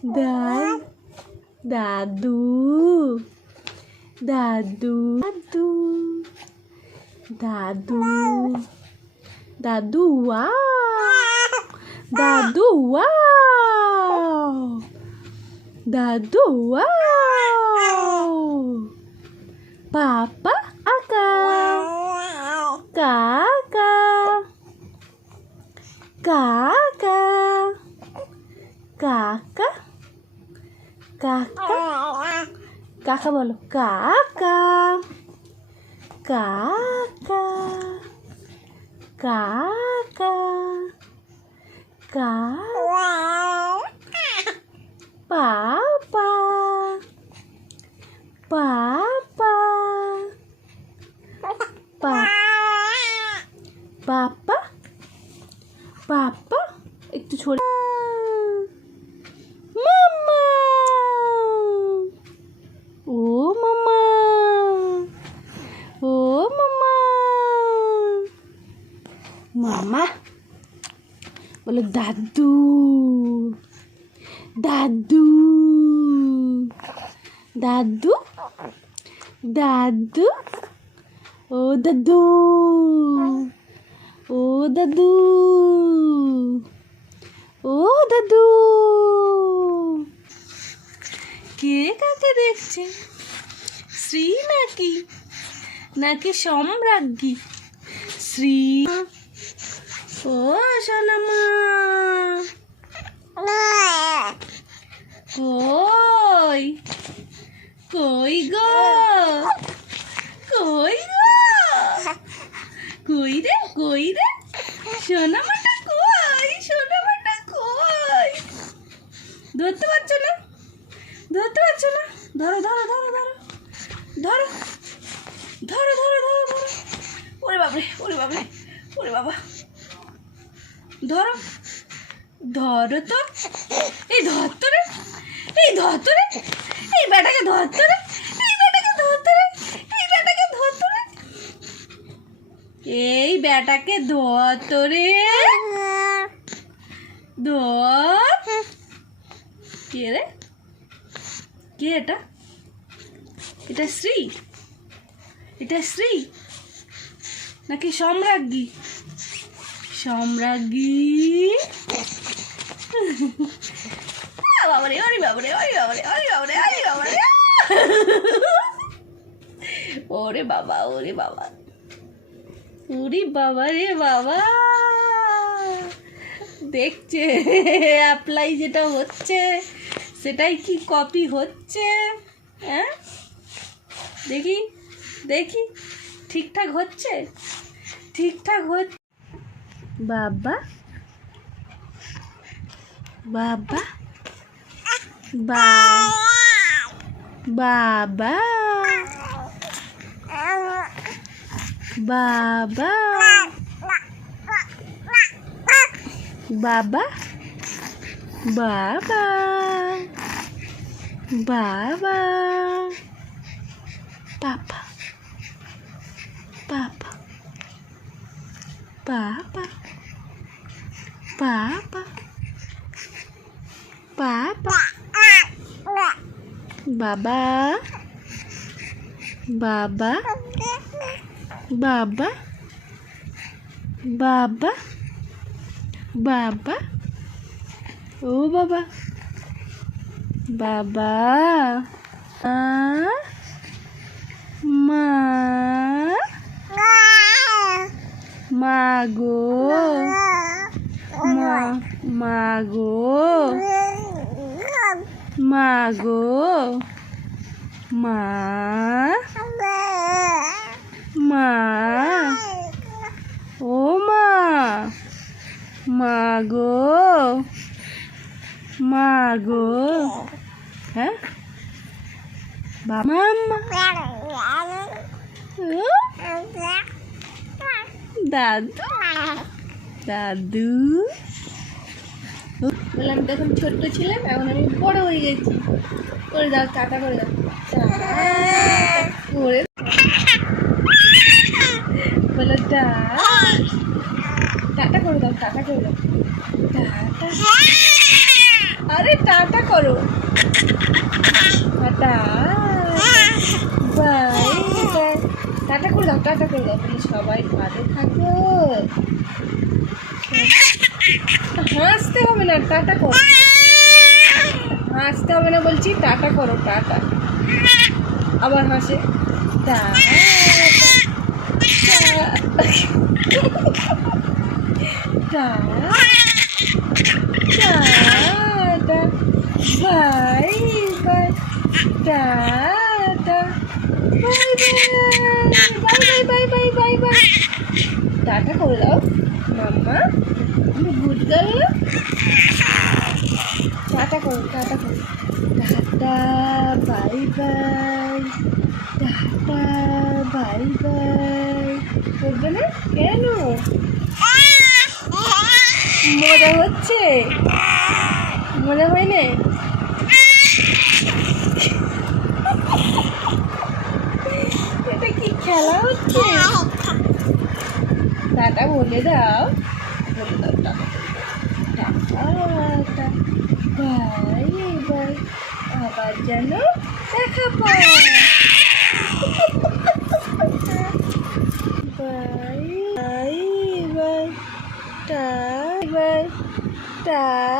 dan dadu. Dadu. Dadu. Dadu. Dadu wow. Dadu wow. Dadu wow. Papa akan kakak kakak kakak kakak kakak bolo kakak kakak kakak kakak papa papa বলো দাদু। দাদু। দাদু? দাদু? ও দাদু। ও দাদু। ও দাদু। কে কাকে দেখছে? শ্রী নাকি? নাকি সম্রাজ্ঞী? শ্রী ও সোনামা কই কই গো কই গো কই রে কই রে সোনামাটা কই সোনামাটা কই ধরতে পারছ না ধরতে পারছ না ধরো ধরো ধরো ধরো ধরো ধরো ধরো ধরো ধরো ওরে বাবারে ওরে বাবারে ওরে বাবা ধরো। ধরো তো। এই ধর তো রে। এই ধর তো রে। এই বেটাকে ধর তো রে। এই বেটাকে ধর রে। এই বেটাকে ধর তো রে। এই বেটাকে ধর তো রে। ধর। কে রে? কে এটা? এটা শ্রী? এটা শ্রী? নাকি সম্রাজ্ঞী? সম্রাজ্ঞী। বাবারে ওরে বাবারে ওরে বাবারে ওরে বাবারে ওরে বাবারে। ওরে বাবা ওরে বাবা। ওরে বাবা রে বাবা। দেখছে অ্যাপ্লাই যেটা হচ্ছে, সেটাই কি কপি হচ্ছে? হ্যাঁ? দেখি দেখি। ঠিকঠাক হচ্ছে? ঠিকঠাক হচ্ছে? baba. Baba. Ba. Baba. Baba. Baba. Baba. Baba. Papa. Papa. Papa. Papa. Papa. Baba. Baba. Baba. Baba. Baba. Ô, oh, Baba. Baba. Ah. Ma. Mago. মাগো। মাগো। মা। মা। ও মা। মাগো। মাগো। হ্যাঁ? বাবা দাদু। দাদু। বললাম তখন ছোট্ট ছিলাম এখন আমি বড় হয়ে গেছি। করে দাও, টাটা করে দাও। করে বলো টাটা। করে দাও, টাটা করে দাও। টাটা। আরে, টাটা করো। টাটা। বাই। টাটা করে দাও, টাটা করে দাও। সবাই ভালো থাকো। হাসতে হবে না, টাটা করো। হাসতে হবে না বলছি, টাটা করো, টাটা। আবার হাসে। Bye bye bye. Bye bye bye bye bye. Tata করে দাও। মাম্মা তুমি গুড গার্ল টাটা করো টাটা করো। Tata, bye bye. টাটা করবে না? কেন? মজা হচ্ছে? মজা হয় না? এটা কি খেলা হচ্ছে? টাটা বলে দাও। বলে দাও টাটা আবার যেন দেখা পাই বাই টাই।